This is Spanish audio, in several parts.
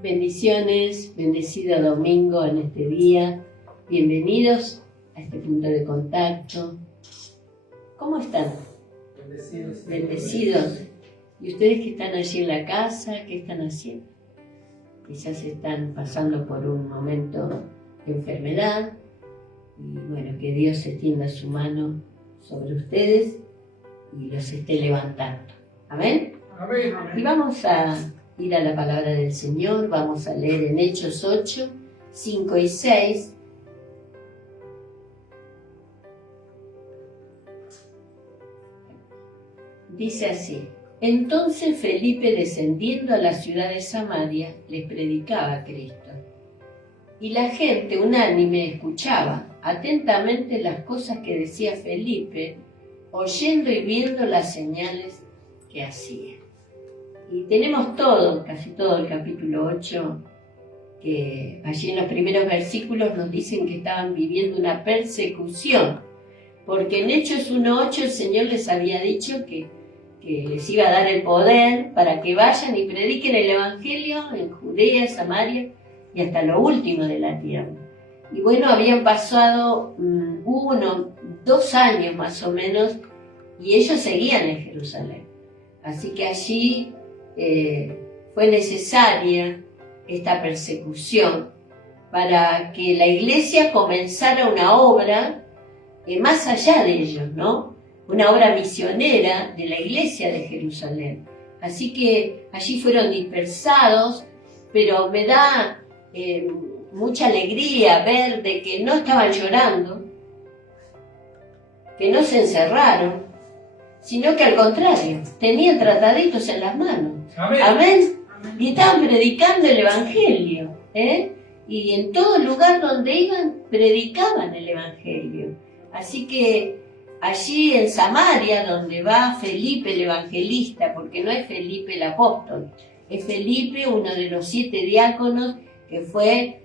Bendiciones, bendecido domingo en este día. Bienvenidos a este punto de contacto. ¿Cómo están? Bendecidos. Bendecidos. ¿Y ustedes que están allí en la casa, qué están haciendo? Quizás están pasando por un momento de enfermedad y bueno, que Dios extienda su mano sobre ustedes y los esté levantando. ¿Amén? Amén. Y vamos a ir a la palabra del Señor, vamos a leer en Hechos 8, 5 y 6. Dice así: Entonces Felipe, descendiendo a la ciudad de Samaria, les predicaba a Cristo. Y la gente unánime escuchaba atentamente las cosas que decía Felipe, oyendo y viendo las señales que hacía. Y tenemos casi todo el capítulo 8, que allí en los primeros versículos nos dicen que estaban viviendo una persecución, porque en Hechos 1:8 el Señor les había dicho que les iba a dar el poder para que vayan y prediquen el Evangelio en Judea, Samaria y hasta lo último de la tierra. Y bueno, habían pasado 2 años más o menos, y ellos seguían en Jerusalén. Así que allí fue necesaria esta persecución para que la iglesia comenzara una obra más allá de ellos, ¿no? Una obra misionera de la iglesia de Jerusalén. Así que allí fueron dispersados, pero me da mucha alegría ver de que no estaban llorando, que no se encerraron, sino que al contrario, tenían trataditos en las manos. Amén. Amén. Y estaban predicando el Evangelio, y en todo lugar donde iban, predicaban el Evangelio. Así que allí en Samaria, donde va Felipe el evangelista, porque no es Felipe el apóstol, es Felipe, uno de los 7 diáconos que fue,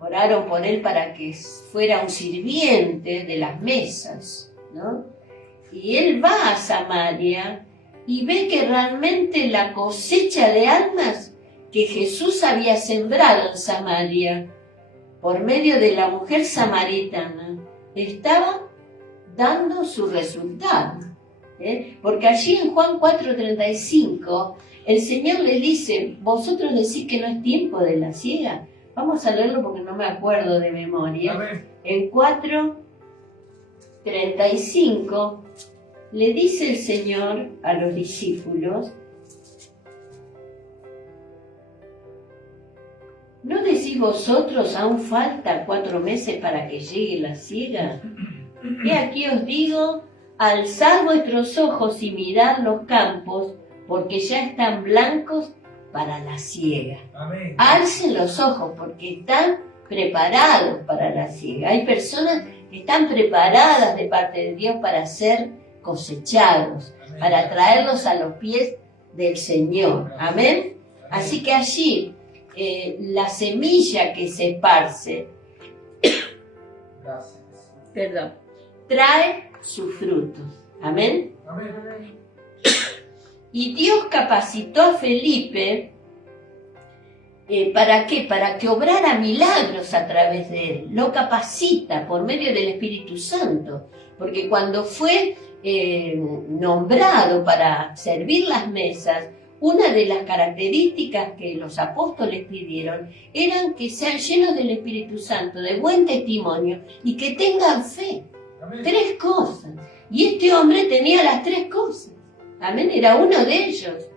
oraron por él para que fuera un sirviente de las mesas, ¿no? Y él va a Samaria y ve que realmente la cosecha de almas que Jesús había sembrado en Samaria por medio de la mujer samaritana estaba dando su resultado. Porque allí en Juan 4:35 el Señor les dice: vosotros decís que no es tiempo de la siega. Vamos a leerlo porque no me acuerdo de memoria. Amén. En 4:35 le dice el Señor a los discípulos: ¿no decís vosotros aún falta 4 meses para que llegue la siega? He aquí os digo, alzad vuestros ojos y mirad los campos, porque ya están blancos para la siega. Amén. Alcen los ojos porque están preparados para la siega. Hay personas que están preparadas de parte de Dios para ser cosechados, Amén. para traerlos a los pies del Señor. Amén. Así que allí la semilla que se esparce, Gracias. trae sus frutos. Amén. Amén. Y Dios capacitó a Felipe, ¿para qué? Para que obrara milagros a través de él. Lo capacita por medio del Espíritu Santo, porque cuando fue nombrado para servir las mesas, una de las características que los apóstoles pidieron eran que sean llenos del Espíritu Santo, de buen testimonio y que tengan fe. Amén. 3 cosas. Y este hombre tenía las 3 cosas. Amén, era uno de ellos.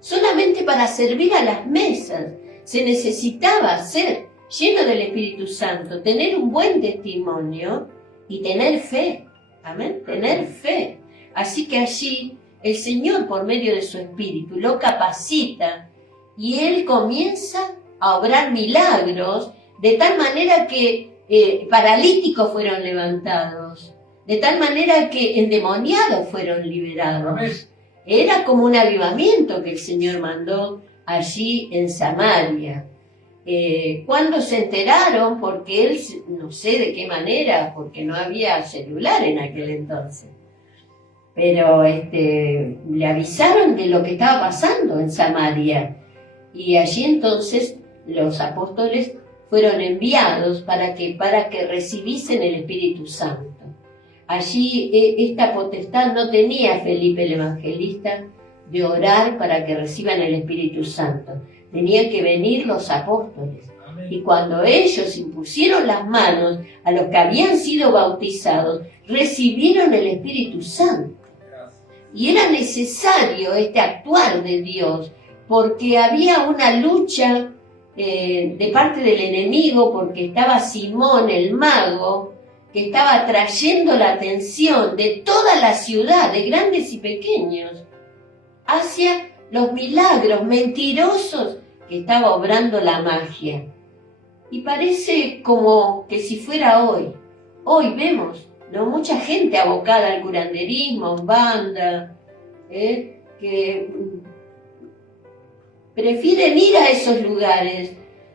Solamente para servir a las mesas se necesitaba ser lleno del Espíritu Santo, tener un buen testimonio y tener fe. Amén, tener fe. Así que allí el Señor, por medio de su Espíritu, lo capacita y él comienza a obrar milagros de tal manera que paralíticos fueron levantados, de tal manera que endemoniados fueron liberados. Amén. Era como un avivamiento que el Señor mandó allí en Samaria. Cuando se enteraron, porque él, no sé de qué manera, porque no había celular en aquel entonces, pero le avisaron de lo que estaba pasando en Samaria. Y allí entonces los apóstoles fueron enviados para que recibiesen el Espíritu Santo. Allí esta potestad no tenía Felipe el Evangelista de orar para que reciban el Espíritu Santo. Tenían que venir los apóstoles. Y cuando ellos impusieron las manos a los que habían sido bautizados, recibieron el Espíritu Santo. Y era necesario este actuar de Dios, porque había una lucha de parte del enemigo, porque estaba Simón el mago, que estaba trayendo la atención de toda la ciudad, de grandes y pequeños, hacia los milagros mentirosos que estaba obrando la magia. Y parece como que si fuera hoy. Hoy vemos, ¿no?, mucha gente abocada al curanderismo, banda, que prefieren ir a esos lugares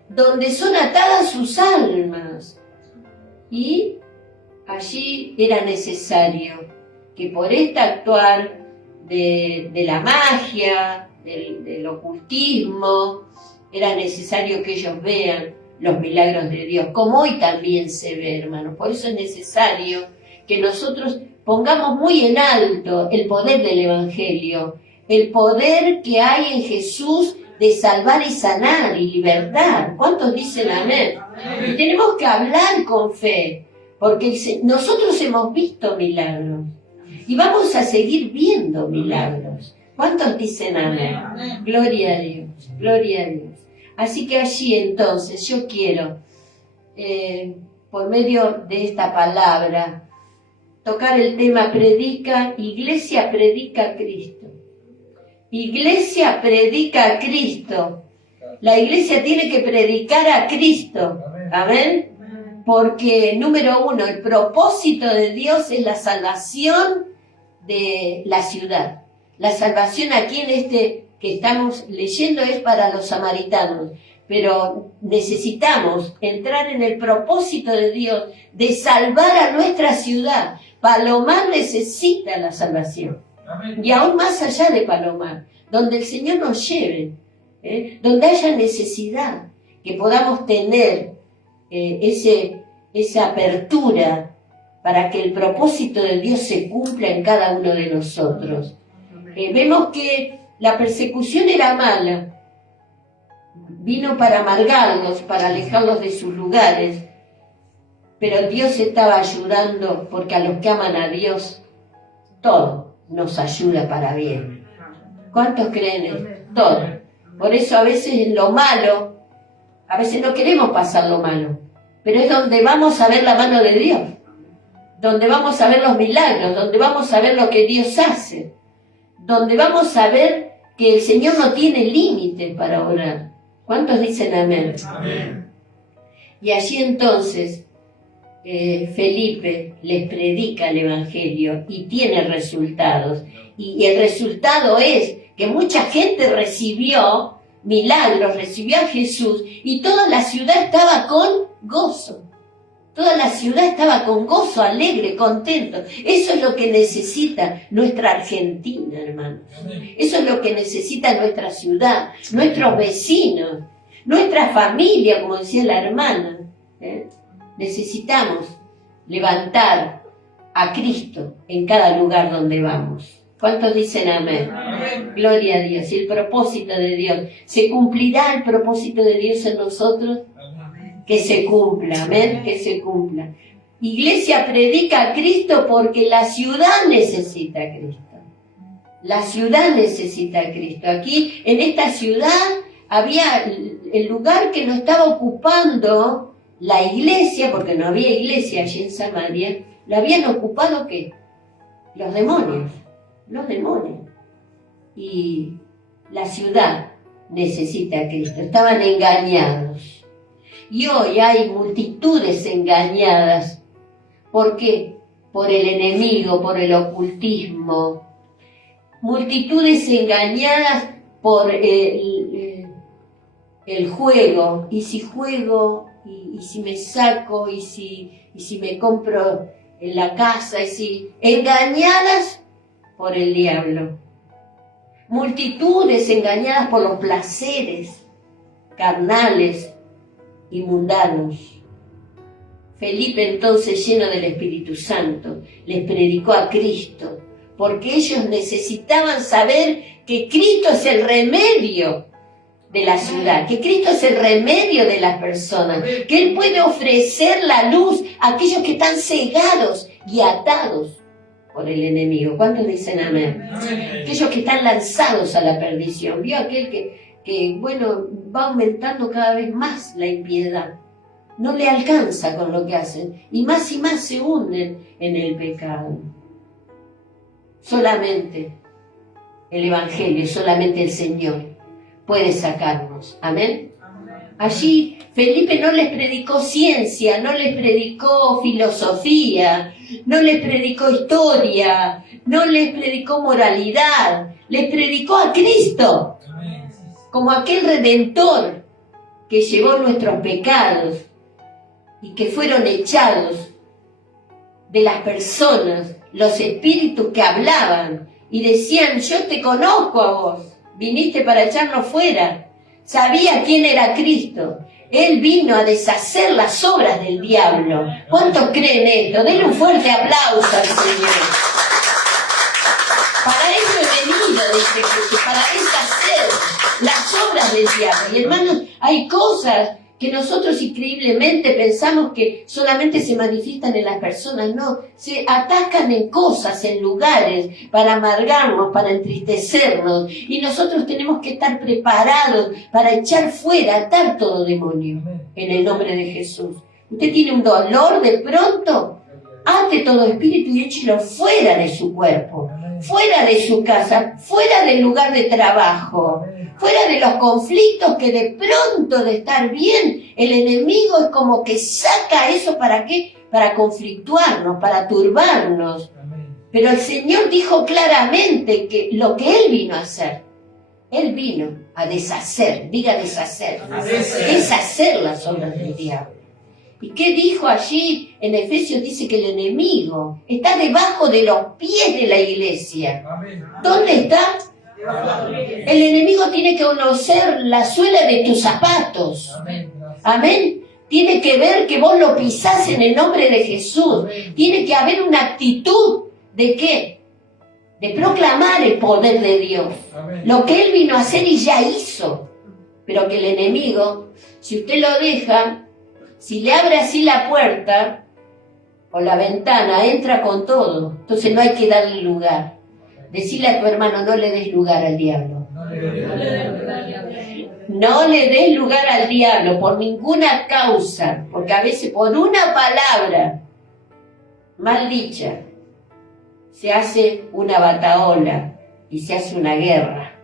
donde son atadas sus almas. Y allí era necesario que por este actuar de la magia, del ocultismo, era necesario que ellos vean los milagros de Dios, como hoy también se ve, hermanos. Por eso es necesario que nosotros pongamos muy en alto el poder del Evangelio, el poder que hay en Jesús de salvar y sanar y libertar. ¿Cuántos dicen amén? Y tenemos que hablar con fe, porque nosotros hemos visto milagros y vamos a seguir viendo milagros. ¿Cuántos dicen amén? Gloria a Dios, gloria a Dios. Así que allí entonces yo quiero, por medio de esta palabra, tocar el tema Iglesia predica a Cristo. Iglesia predica a Cristo. La iglesia tiene que predicar a Cristo. Amén. Porque, número uno, el propósito de Dios es la salvación de la ciudad. La salvación aquí en este que estamos leyendo es para los samaritanos, pero necesitamos entrar en el propósito de Dios de salvar a nuestra ciudad. Palomar necesita la salvación. Amén. Y aún más allá de Palomar, donde el Señor nos lleve, donde haya necesidad, que podamos tener esa apertura para que el propósito de Dios se cumpla en cada uno de nosotros. Vemos que la persecución era mala, vino para amargarlos, para alejarlos de sus lugares, pero Dios estaba ayudando, porque a los que aman a Dios, todo nos ayuda para bien. ¿Cuántos creen esto? Todo. Por eso a veces en lo malo, a veces no queremos pasar lo malo, pero es donde vamos a ver la mano de Dios, donde vamos a ver los milagros, donde vamos a ver lo que Dios hace, donde vamos a ver que el Señor no tiene límites para orar. ¿Cuántos dicen amén? Amén. Y allí entonces Felipe les predica el Evangelio y tiene resultados. Y el resultado es que mucha gente recibió milagros, recibió a Jesús, y toda la ciudad estaba con gozo. Toda la ciudad estaba con gozo, alegre, contento. Eso es lo que necesita nuestra Argentina, hermanos. Eso es lo que necesita nuestra ciudad, nuestros vecinos, nuestra familia, como decía la hermana. Necesitamos levantar a Cristo en cada lugar donde vamos. ¿Cuántos dicen amén? Amén. Gloria a Dios. Y el propósito de Dios, ¿se cumplirá el propósito de Dios en nosotros? Que se cumpla, amén, que se cumpla. Iglesia predica a Cristo porque la ciudad necesita a Cristo. La ciudad necesita a Cristo. Aquí, en esta ciudad, había el lugar que no estaba ocupando la iglesia, porque no había iglesia allí en Samaria. ¿La habían ocupado qué? Los demonios. Los demonios. Y la ciudad necesita a Cristo. Estaban engañados. Y hoy hay multitudes engañadas. ¿Por qué? Por el enemigo, por el ocultismo. Multitudes engañadas por el juego. Y si juego, y si me saco, y si me compro en la casa, engañadas por el diablo. Multitudes engañadas por los placeres. carnales y mundanos. Felipe entonces, lleno del Espíritu Santo, les predicó a Cristo, porque ellos necesitaban saber que Cristo es el remedio de la ciudad, que Cristo es el remedio de las personas, que Él puede ofrecer la luz a aquellos que están cegados y atados por el enemigo. ¿Cuántos dicen amén? Aquellos que están lanzados a la perdición. Vio aquel que bueno, va aumentando cada vez más la impiedad. No le alcanza con lo que hacen y más se hunden en el pecado. Solamente el Evangelio, solamente el Señor puede sacarnos. Amén. Allí Felipe no les predicó ciencia, no les predicó filosofía, no les predicó historia, no les predicó moralidad, les predicó a Cristo como aquel Redentor que llevó nuestros pecados y que fueron echados de las personas, los espíritus que hablaban y decían: yo te conozco a vos, viniste para echarnos fuera. Sabía quién era Cristo. Él vino a deshacer las obras del diablo. ¿Cuántos creen esto? Denle un fuerte aplauso al Señor. Para eso he venido, dice Jesús, para deshacer las obras del diablo. Y hermanos, hay cosas que nosotros increíblemente pensamos que solamente se manifiestan en las personas. No, se atacan en cosas, en lugares, para amargarnos, para entristecernos. Y nosotros tenemos que estar preparados para echar fuera, atar todo demonio, en el nombre de Jesús. Usted tiene un dolor de pronto, ate todo espíritu y échelo fuera de su cuerpo, fuera de su casa, fuera del lugar de trabajo, fuera de los conflictos que de pronto, de estar bien, el enemigo es como que saca eso. ¿Para qué? Para conflictuarnos, para turbarnos. Pero el Señor dijo claramente que lo que Él vino a hacer, Él vino a deshacer, diga deshacer, deshacer las obras del diablo. ¿Y qué dijo allí? En Efesios dice que el enemigo está debajo de los pies de la iglesia. ¿Dónde está? El enemigo tiene que conocer la suela de tus zapatos. Amén. Tiene que ver que vos lo pisás en el nombre de Jesús. Tiene que haber una actitud de ¿qué? De proclamar el poder de Dios. Lo que Él vino a hacer y ya hizo. Pero que el enemigo, si usted lo deja, si le abre así la puerta o la ventana, entra con todo. Entonces no hay que darle lugar. Decirle a tu hermano: no le des lugar al diablo. No le des lugar al diablo por ninguna causa, porque a veces por una palabra mal dicha se hace una batahola y se hace una guerra.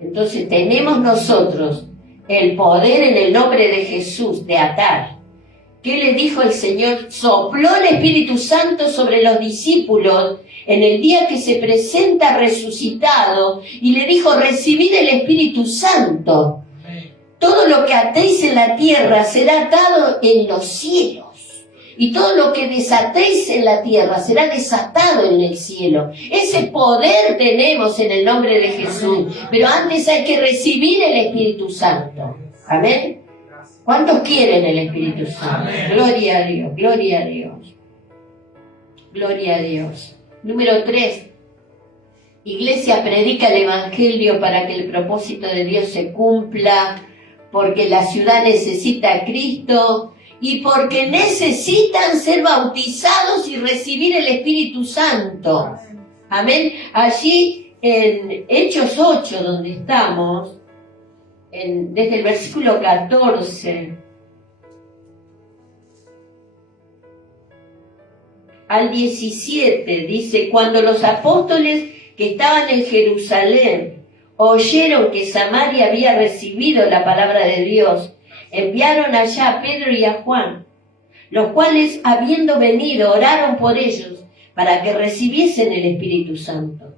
Entonces tenemos nosotros el poder en el nombre de Jesús de atar. ¿Qué le dijo el Señor? Sopló el Espíritu Santo sobre los discípulos en el día que se presenta resucitado y le dijo: recibid el Espíritu Santo. Todo lo que atéis en la tierra será atado en los cielos. Y todo lo que desatéis en la tierra será desatado en el cielo. Ese poder tenemos en el nombre de Jesús. Pero antes hay que recibir el Espíritu Santo. Amén. ¿Cuántos quieren el Espíritu Santo? Amén. Gloria a Dios, gloria a Dios. Gloria a Dios. Número 3. Iglesia, predica el Evangelio para que el propósito de Dios se cumpla, porque la ciudad necesita a Cristo y porque necesitan ser bautizados y recibir el Espíritu Santo. Amén. Allí en Hechos 8, donde estamos, desde el versículo 14 al 17, dice: cuando los apóstoles que estaban en Jerusalén oyeron que Samaria había recibido la palabra de Dios, enviaron allá a Pedro y a Juan, los cuales, habiendo venido, oraron por ellos para que recibiesen el Espíritu Santo,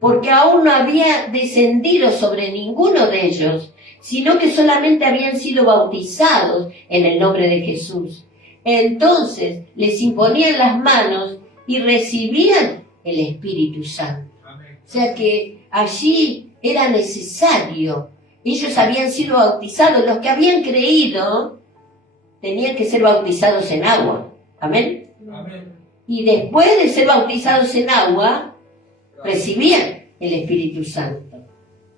porque aún no había descendido sobre ninguno de ellos, sino que solamente habían sido bautizados en el nombre de Jesús. Entonces les imponían las manos y recibían el Espíritu Santo. O sea que allí era necesario ellos habían sido bautizados, los que habían creído tenían que ser bautizados en agua. Amén. Amén. Y después de ser bautizados en agua, recibían el Espíritu Santo.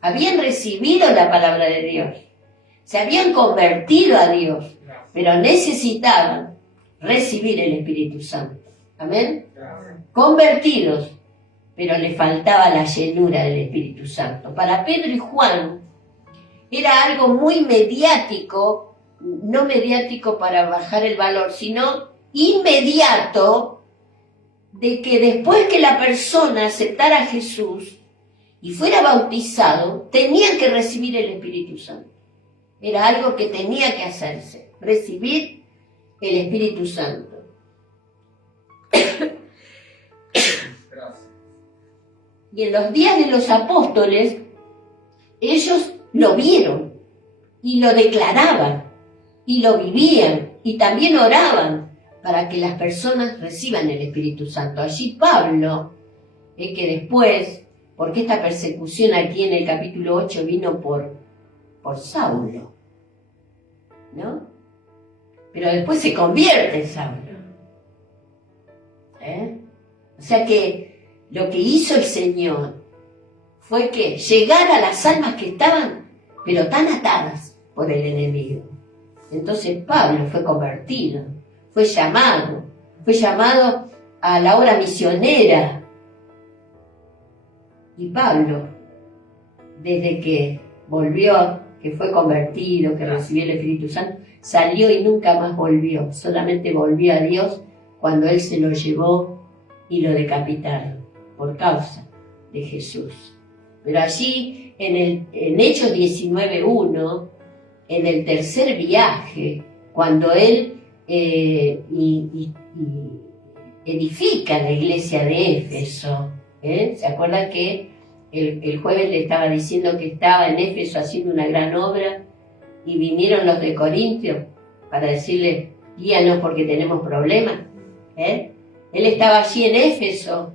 Habían recibido la palabra de Dios. Se habían convertido a Dios, pero necesitaban recibir el Espíritu Santo. Amén. Convertidos, pero les faltaba la llenura del Espíritu Santo. Para Pedro y Juan era algo muy mediático, no mediático para bajar el valor, sino inmediato, de que después que la persona aceptara a Jesús y fuera bautizado, tenían que recibir el Espíritu Santo. Era algo que tenía que hacerse, recibir el Espíritu Santo. Y en los días de los apóstoles, ellos lo vieron y lo declaraban y lo vivían y también oraban para que las personas reciban el Espíritu Santo. Allí Pablo, que después, porque esta persecución aquí en el capítulo 8 vino por Saulo, ¿no? Pero después se convierte en Saulo. O sea que lo que hizo el Señor fue que llegar a las almas que estaban, pero tan atadas por el enemigo. Entonces Pablo fue convertido, fue llamado a la obra misionera. Y Pablo, desde que volvió, que fue convertido, que recibió el Espíritu Santo, salió y nunca más volvió. Solamente volvió a Dios cuando Él se lo llevó y lo decapitaron por causa de Jesús. Pero allí, en Hechos 19:1, en el tercer viaje, cuando Él edifica la iglesia de Éfeso, ¿se acuerdan que el jueves le estaba diciendo que estaba en Éfeso haciendo una gran obra y vinieron los de Corintio para decirle, guíanos porque tenemos problemas? Él estaba allí en Éfeso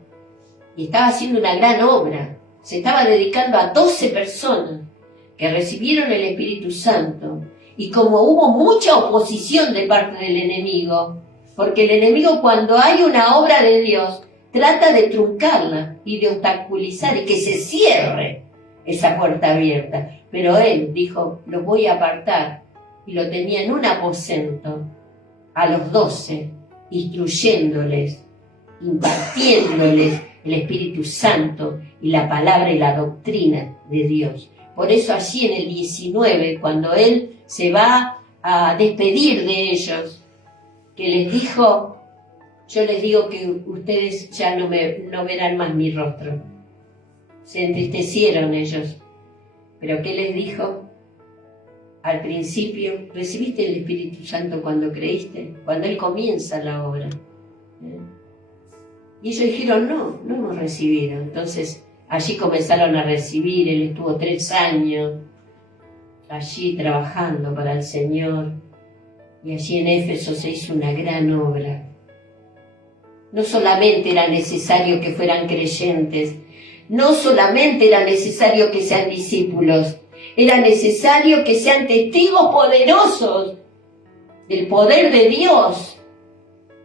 y estaba haciendo una gran obra. Se estaba dedicando a 12 personas que recibieron el Espíritu Santo. Y como hubo mucha oposición de parte del enemigo, porque el enemigo cuando hay una obra de Dios trata de truncarla y de obstaculizar y que se cierre esa puerta abierta. Pero él dijo, los voy a apartar. Y lo tenía en un aposento a los 12, instruyéndoles, impartiéndoles el Espíritu Santo y la palabra y la doctrina de Dios. Por eso allí en el 19, cuando él se va a despedir de ellos, que les dijo, yo les digo que ustedes ya no verán más mi rostro. Se entristecieron ellos. ¿Pero qué les dijo? Al principio, ¿recibiste el Espíritu Santo cuando creíste? Cuando Él comienza la obra. Y ellos dijeron, no hemos recibido. Entonces, allí comenzaron a recibir. Él estuvo 3 años allí trabajando para el Señor. Y allí en Éfeso se hizo una gran obra. No solamente era necesario que fueran creyentes, no solamente era necesario que sean discípulos, era necesario que sean testigos poderosos del poder de Dios,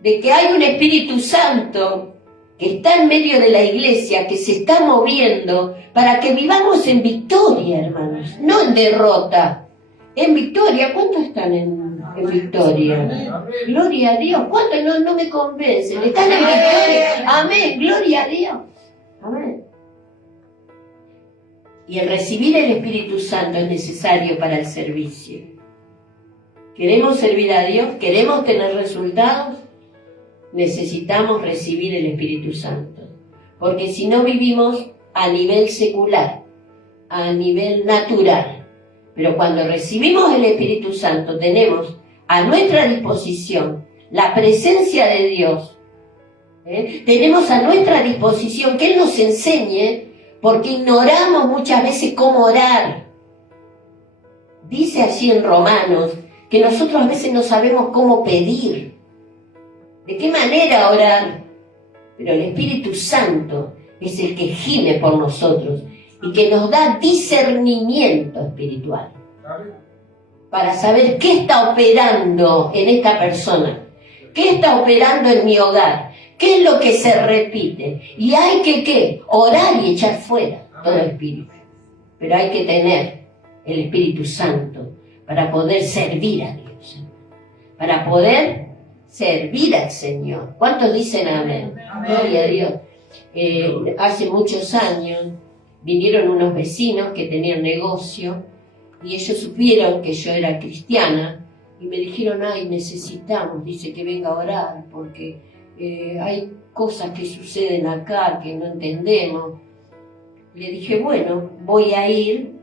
de que hay un Espíritu Santo que está en medio de la iglesia, que se está moviendo para que vivamos en victoria, hermanos, no en derrota, en victoria. ¿Cuántos están en victoria? Gloria a Dios. ¿Cuántos no me convencen? Están en victoria. Amén. Gloria a Dios. Amén. Y el recibir el Espíritu Santo es necesario para el servicio. ¿Queremos servir a Dios? ¿Queremos tener resultados? Necesitamos recibir el Espíritu Santo. Porque si no vivimos a nivel secular, a nivel natural. Pero cuando recibimos el Espíritu Santo tenemos a nuestra disposición la presencia de Dios. Tenemos a nuestra disposición que Él nos enseñe, porque ignoramos muchas veces cómo orar. Dice allí en Romanos que nosotros a veces no sabemos cómo pedir, de qué manera orar, pero el Espíritu Santo es el que gime por nosotros y que nos da discernimiento espiritual para saber qué está operando en esta persona, qué está operando en mi hogar, qué es lo que se repite. Y hay que, ¿qué? Orar y echar fuera todo espíritu. Pero hay que tener el Espíritu Santo para poder servir a Dios, para poder servir al Señor. ¿Cuántos dicen amén? Gloria a Dios. Hace muchos años vinieron unos vecinos que tenían negocio y ellos supieron que yo era cristiana y me dijeron, ay, necesitamos, dice, que venga a orar porque hay cosas que suceden acá que no entendemos. Le dije, bueno, voy a ir.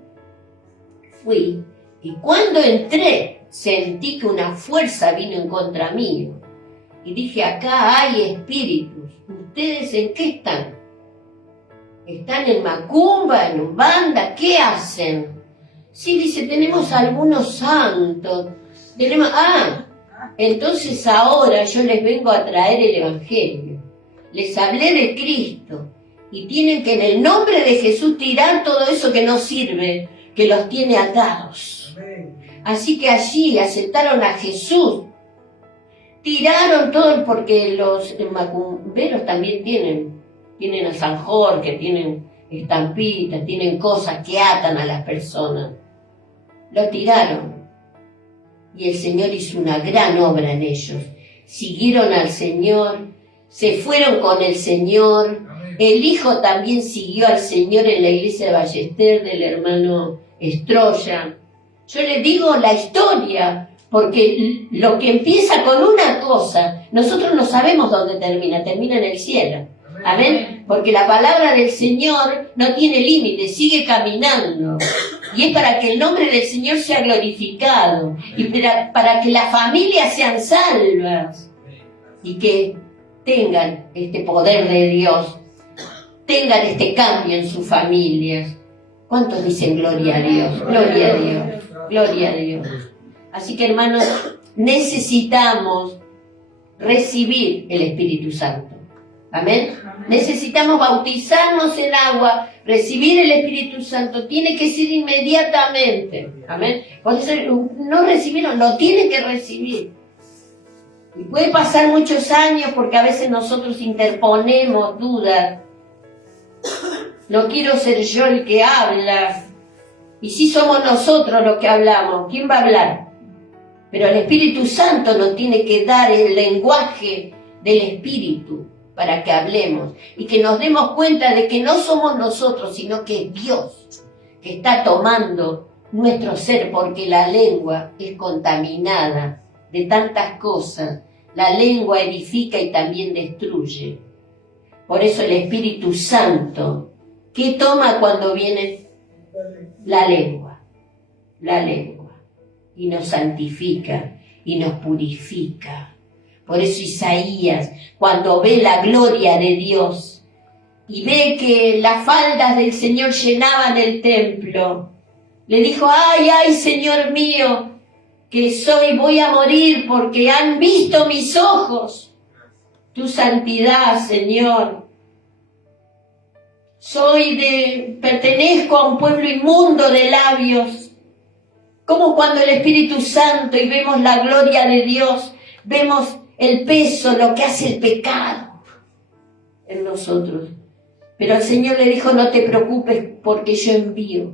Fui, y cuando entré sentí que una fuerza vino en contra mío y dije, acá hay espíritus. ¿Ustedes en qué están? ¿Están en macumba, en umbanda? ¿Qué hacen? Sí, dice, tenemos algunos santos. Entonces ahora yo les vengo a traer el Evangelio. Les hablé de Cristo y tienen que en el nombre de Jesús tirar todo eso que no sirve, que los tiene atados. Así que allí aceptaron a Jesús. Tiraron todo, porque los macumberos también tienen a San Jorge, tienen estampitas, tienen cosas que atan a las personas. Lo tiraron. Y el Señor hizo una gran obra en ellos. Siguieron al Señor, se fueron con el Señor. El hijo también siguió al Señor en la iglesia de Ballester del hermano Estroya. Yo les digo la historia, porque lo que empieza con una cosa, nosotros no sabemos dónde termina en el cielo. Amén. Porque la palabra del Señor no tiene límite, sigue caminando. Y es para que el nombre del Señor sea glorificado y para que las familias sean salvas y que tengan este poder de Dios, tengan este cambio en sus familias. ¿Cuántos dicen gloria a Dios? Gloria a Dios, gloria a Dios. Así que, hermanos, necesitamos recibir el Espíritu Santo. ¿Amén? Necesitamos bautizarnos en agua, recibir el Espíritu Santo. Tiene que ser inmediatamente. ¿Amén? Por eso no recibieron, lo tienen que recibir. Y puede pasar muchos años porque a veces nosotros interponemos dudas. No quiero ser yo el que habla. Y si somos nosotros los que hablamos, ¿quién va a hablar? Pero el Espíritu Santo nos tiene que dar el lenguaje del Espíritu para que hablemos y que nos demos cuenta de que no somos nosotros, sino que es Dios que está tomando nuestro ser, porque la lengua es contaminada de tantas cosas. La lengua edifica y también destruye. Por eso el Espíritu Santo, ¿qué toma cuando viene? La lengua. La lengua. Y nos santifica y nos purifica. Por eso Isaías, cuando ve la gloria de Dios y ve que las faldas del Señor llenaban el templo, le dijo, ay, ay, Señor mío, que voy a morir porque han visto mis ojos tu santidad, Señor. Pertenezco a un pueblo inmundo de labios. Como cuando el Espíritu Santo y vemos la gloria de Dios, vemos el peso, lo que hace el pecado en nosotros. Pero el Señor le dijo, no te preocupes porque yo envío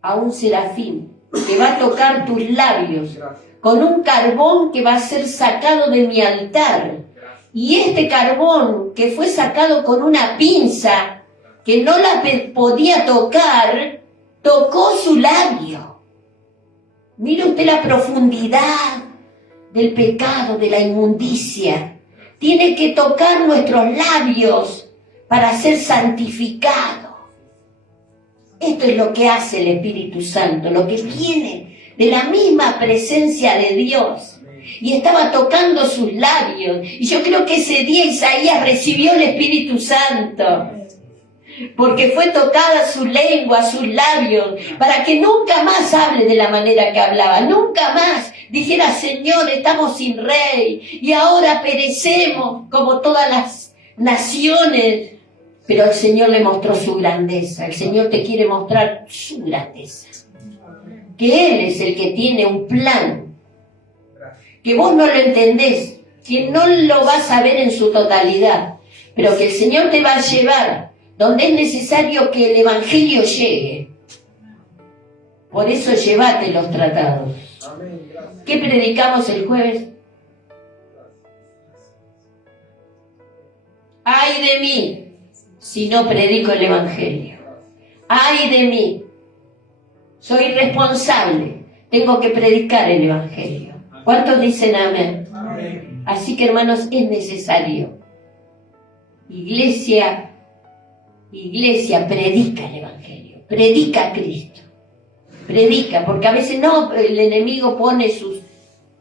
a un serafín que va a tocar tus labios con un carbón que va a ser sacado de mi altar. Y este carbón que fue sacado con una pinza que no la podía tocar, tocó su labio. Mire usted la profundidad del pecado, de la inmundicia. Tiene que tocar nuestros labios para ser santificado. Esto es lo que hace el Espíritu Santo, lo que viene de la misma presencia de Dios. Y estaba tocando sus labios. Y yo creo que ese día Isaías recibió el Espíritu Santo. Porque fue tocada su lengua, sus labios, para que nunca más hable de la manera que hablaba. Nunca más dijera, Señor, estamos sin rey y ahora perecemos como todas las naciones. Pero el Señor le mostró su grandeza. El Señor te quiere mostrar su grandeza. Que Él es el que tiene un plan. Que vos no lo entendés. Que no lo vas a ver en su totalidad. Pero que el Señor te va a llevar donde es necesario que el Evangelio llegue. Por eso llévate los tratados. ¿Qué predicamos el jueves? ¡Ay de mí si no predico el Evangelio! ¡Ay de mí! Soy responsable. Tengo que predicar el Evangelio. ¿Cuántos dicen amén? Amén. Así que, hermanos, es necesario. Iglesia, predica el Evangelio. Predica a Cristo. Predica, porque a veces no, el enemigo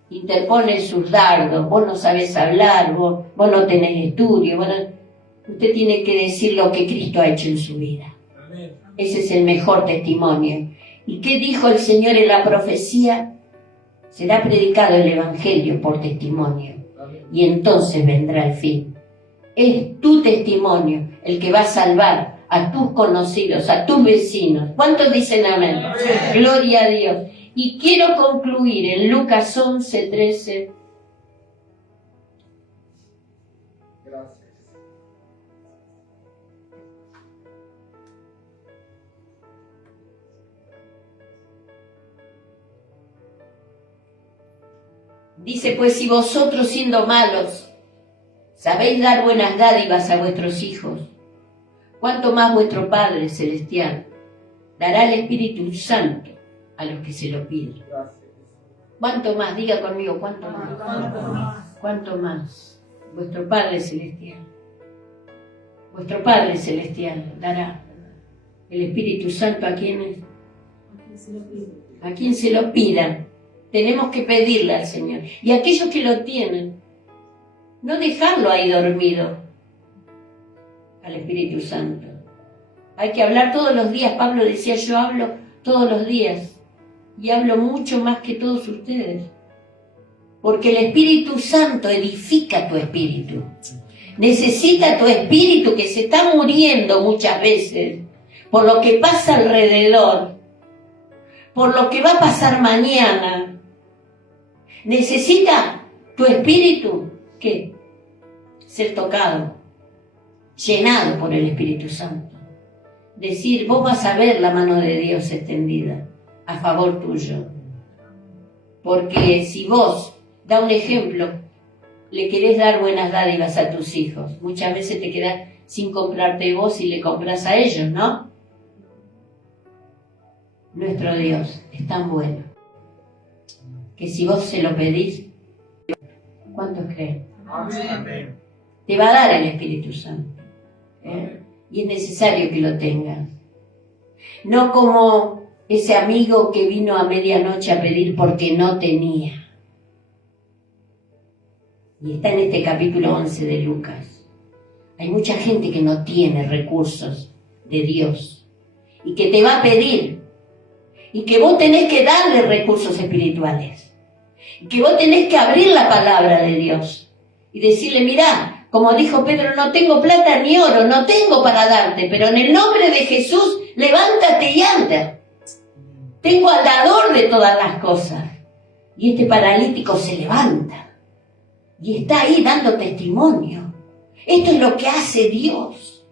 interpone sus dardos. Vos no sabés hablar, vos no tenés estudio. Usted tiene que decir lo que Cristo ha hecho en su vida. Amén. Ese es el mejor testimonio. ¿Y qué dijo el Señor en la profecía? Será predicado el Evangelio por testimonio. Amén. Y entonces vendrá el fin. Es tu testimonio el que va a salvar a tus conocidos, a tus vecinos. ¿Cuántos dicen amén? Amén. Gloria a Dios. Y quiero concluir en Lucas 11:13. Gracias. Dice, pues si vosotros siendo malos sabéis dar buenas dádivas a vuestros hijos, ¿cuánto más vuestro Padre Celestial dará el Espíritu Santo a los que se lo piden? ¿Cuánto más? Diga conmigo, ¿cuánto más? ¿Cuánto más? ¿Cuánto más? Vuestro Padre Celestial. Vuestro Padre Celestial dará el Espíritu Santo a quienes, a quien se lo pidan. Tenemos que pedirle al Señor. Y aquellos que lo tienen, no dejarlo ahí dormido al Espíritu Santo. Hay que hablar todos los días. Pablo decía, yo hablo todos los días y hablo mucho más que todos ustedes. Porque el Espíritu Santo edifica tu espíritu. Necesita tu espíritu que se está muriendo muchas veces por lo que pasa alrededor, por lo que va a pasar mañana. Necesita tu espíritu, ¿qué? Ser tocado, llenado por el Espíritu Santo. Decir, vos vas a ver la mano de Dios extendida a favor tuyo. Porque si vos, da un ejemplo, le querés dar buenas dádivas a tus hijos, muchas veces te quedás sin comprarte vos y le compras a ellos, ¿no? Nuestro Dios es tan bueno que si vos se lo pedís, ¿cuántos creen? Amén. Te va a dar el Espíritu Santo. Y es necesario que lo tengas. No como ese amigo que vino a medianoche a pedir porque no tenía. Y está en este capítulo 11 de Lucas. Hay mucha gente que no tiene recursos de Dios y que te va a pedir y que vos tenés que darle recursos espirituales. Y que vos tenés que abrir la palabra de Dios y decirle, mirá, como dijo Pedro, no tengo plata ni oro, no tengo para darte, pero en el nombre de Jesús, levántate y anda. Tengo al dador de todas las cosas. Y este paralítico se levanta y está ahí dando testimonio. Esto es lo que hace Dios.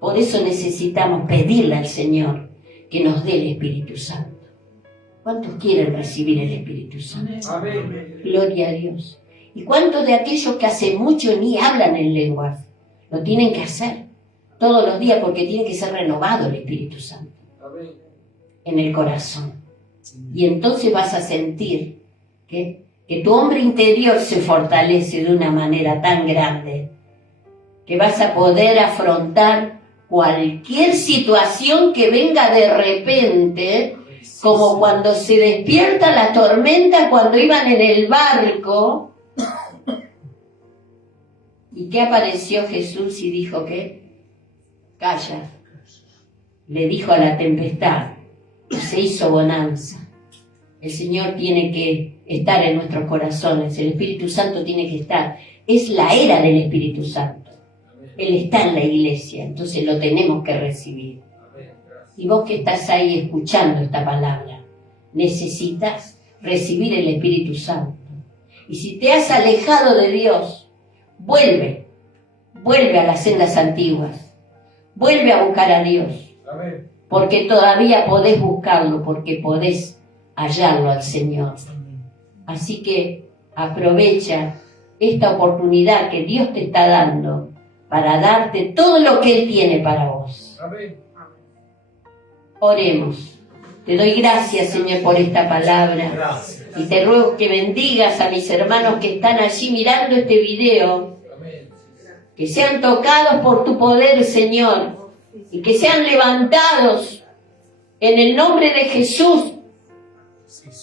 Por eso necesitamos pedirle al Señor que nos dé el Espíritu Santo. ¿Cuántos quieren recibir el Espíritu Santo? Amén. Gloria a Dios. ¿Y cuántos de aquellos que hace mucho ni hablan en lenguas? Lo tienen que hacer todos los días porque tiene que ser renovado el Espíritu Santo en el corazón. Y entonces vas a sentir que tu hombre interior se fortalece de una manera tan grande que vas a poder afrontar cualquier situación que venga de repente, como cuando se despierta la tormenta cuando iban en el barco. ¿Y qué apareció Jesús y dijo qué? Calla. Le dijo a la tempestad y se hizo bonanza. El Señor tiene que estar en nuestros corazones. El Espíritu Santo tiene que estar. Es la era del Espíritu Santo. Él está en la iglesia, entonces lo tenemos que recibir. Y vos que estás ahí escuchando esta palabra, necesitas recibir el Espíritu Santo. Y si te has alejado de Dios, vuelve a las sendas antiguas, vuelve a buscar a Dios, porque todavía podés buscarlo, porque podés hallarlo al Señor. Así que aprovecha esta oportunidad que Dios te está dando para darte todo lo que Él tiene para vos. Oremos. Te doy gracias, Señor, por esta palabra. Gracias. Y te ruego que bendigas a mis hermanos que están allí mirando este video. Que sean tocados por tu poder, Señor. Y que sean levantados en el nombre de Jesús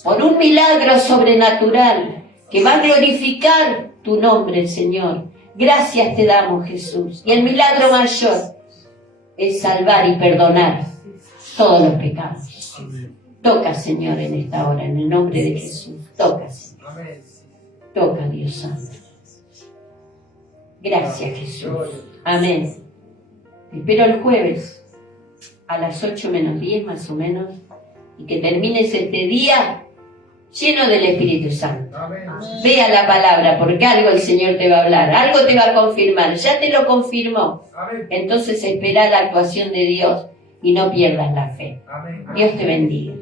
por un milagro sobrenatural que va a glorificar tu nombre, Señor. Gracias te damos, Jesús. Y el milagro mayor es salvar y perdonar todos los pecados. Toca, Señor, en esta hora, en el nombre de Jesús. Toca, Señor. Toca, Dios Santo. Gracias, Jesús. Amén. Te espero el jueves a las 8:10 más o menos, y que termines este día lleno del Espíritu Santo. Vea la palabra, porque algo el Señor te va a hablar, algo te va a confirmar, ya te lo confirmó. Entonces espera la actuación de Dios y no pierdas la fe. Dios te bendiga.